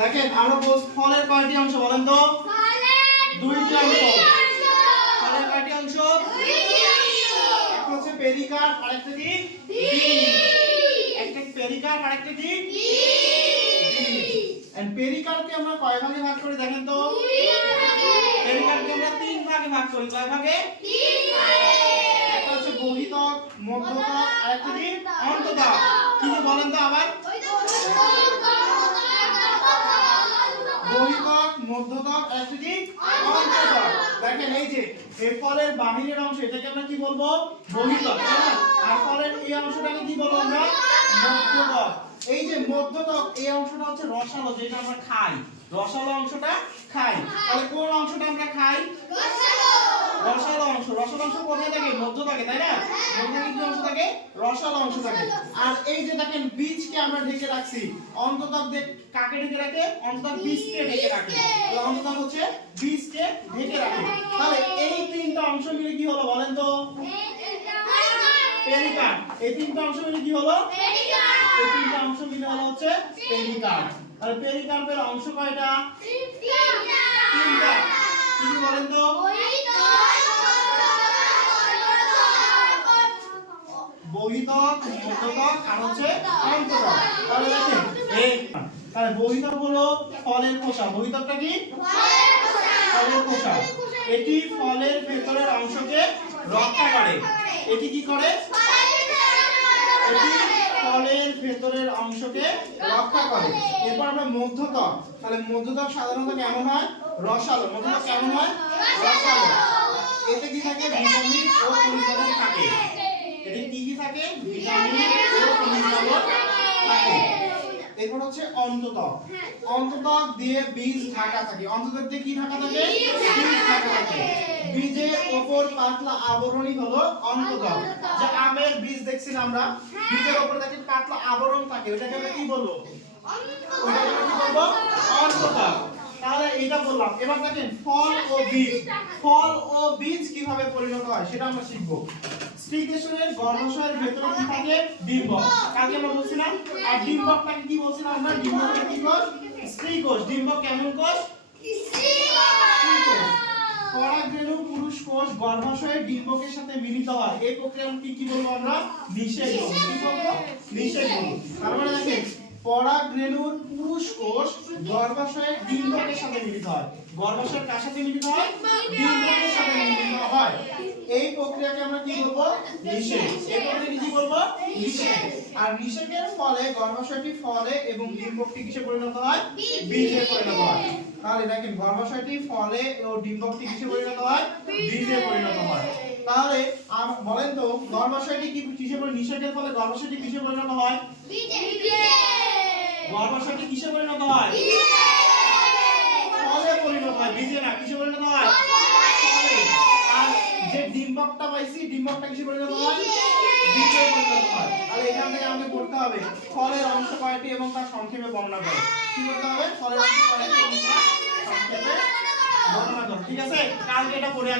দেখেন আমরা বলছি ফলের কয়টি অংশ বলেন তো? দুইটি অংশ। ফলের কয়টি অংশ? একটা হচ্ছে পেরিকার্প আর একটা কি? একটা পেরিকার্প আর একটা কি? এন্ড পেরিকার্পকে আমরা কয় ভাগে ভাগ করি দেখেন তো? পেরিকার্পকে আমরা তিন ভাগে ভাগ করি। কয় ভাগে? তিন ভাগে। একটা হচ্ছে বহিতক, মধ্যতক আর একটা কি? অন্ততক। কি বলেন তো আবার? বহিতক, মধ্যতক আর একটা কি? অন্ততক। দেখেন এই যে এই ফলের বাহিরের অংশ এটাকে আমরা কি বলবো? বহিতক, তাই না? আর ফলের এই অংশটাকে কি বলবো আমরা? মধ্যতক। এই যে মধ্যতক এই অংশটা হচ্ছে রসালো, যেটা আমরা খাই। রসালো অংশটা খাই। তাহলে কোন অংশটা আমরা খাই? রসালো অংশ। রসালো অংশ কোথায় থাকে? মধ্যে থাকে, তাই না? মধ্যে কি অংশ থাকে? রসালো অংশ থাকে। আর এই যে দেখেন বীজকে আমরা ঢেকে রাখছি। অন্ততক কাকে ঢেকে রাখে? অন্ততক বীজকে ঢেকে রাখে। তাহলে অন্ততক হচ্ছে বীজকে ঢেকে রাখে। তাহলে এই তিনটা অংশ মিলে কি হলো বলেন তো? পেরিকার্প। এই তিনটা অংশ মিলে কি হলো? পেরিকার্প। এই তিনটা অংশ মিলে হলো হচ্ছে পেরিকার্প। তাহলে পেরিকার্পের অংশ কয়টা? তিনটা। কি বলেন তো? বহিতক, মধ্যতক আর হচ্ছে অন্ততক। তাহলে দেখেন এই তাহলে বহিতক হলো ফলের খোসা। বহিতকটা কি? ফলের খোসা। এটি ফলের ভেতরের অংশকে রক্ষা করে। এটি কি করে? এটি ফলের ভেতরের অংশকে রক্ষা করে। এরপর আমরা মধ্যতক। তাহলে মধ্যতক সাধারণত কেমন হয়? রসালো। মধ্যতক কেমন হয়? রসালো। এতে কি থাকে? ভিটামিন ও খনিজ লবণ থাকে। এতে কি কি থাকে? ভিটামিন ও খনিজ লবণ থাকে। এরপর হচ্ছে অন্ততক। অন্ততক দিয়ে বীজ ঢাকা থাকে। অন্ততক দিয়ে কি ঢাকা থাকে? বীজ ঢাকা থাকে। বীজের উপর পাতলা আবরণই হলো অন্ততক। যে আমের বীজ দেখছি আমরা, বীজের উপর দেখেন পাতলা আবরণ থাকে, ওটাকে আমরা কি বলবো? ওটাকে আমরা কি বলবো? অন্ততক। তাহলে এটা বললাম। এবার দেখেন ফল ও বীজ। ফল ও বীজ কিভাবে পরিণত হয় সেটা আমরা শিখব। স্ত্রীকেশরের গর্ভাশয়ের ভেতরে কি থাকে? ডিম্বক। কালকে আমরা বলছিলাম। আর ডিম্বকটাকে কি বলছিলাম আমরা? ডিম্বকটা কি কোষ? স্ত্রীকোষ। ডিম্বক কেমন কোষ? স্ত্রীকোষ। পরাগরেণু পুরুষ কোষ গর্ভাশয়ে ডিম্বকের সাথে মিলিত হয়। এই প্রক্রিয়াকে কি বলবো আমরা? নিষেক বলবো। কি বলবো? নিষেক বলবো। তার মানে দেখেন পরাগরেণুর পুরুষ কোষ গর্ভাশয়ে ডিম্বকের সাথে মিলিত হয়। গর্ভাশয়ের কার সাথে মিলিত হয়? ডিম্বকের সাথে মিলিত হয়। এই প্রক্রিয়াকে আমরা কি বলবো? নিষেক। এই প্রক্রিয়াকে কি বলবো? নিষেক। আর নিষেকের ফলে গর্ভাশয়টি ফলে এবং ডিম্বকটি কিসে পরিণত হয়? বীজে পরিণত হয়। তাহলে দেখেন গর্ভাশয়টি ফলে ও ডিম্বকটি কিসে পরিণত হয়? বীজে পরিণত হয়। তাহলে বলেন তো গর্ভাশয়টি কি কিসে পরিণত? নিষেকের ফলে গর্ভাশয়টি কিসে পরিণত হয়? বীজে। গর্ভাশয়টি কিসে পরিণত হয়? ফলে পরিণত হয়, বীজে না। কিসে পরিণত হয়? ফলে। আর যে ডিম্বকটা পাইছি, ডিম্বকটা কিসে পরিণত হয়? বীজে পরিণত হয়। তাহলে এখান থেকে আমাকে পড়তে হবে ফলের অংশ কয়টি এবং তার সংক্ষেপে বর্ণনা করো। কি করতে হবে? ফলের অংশ কয়টি এবং তার সংক্ষেপে বর্ণনা করো। ঠিক আছে? কালকে এটা পড়ে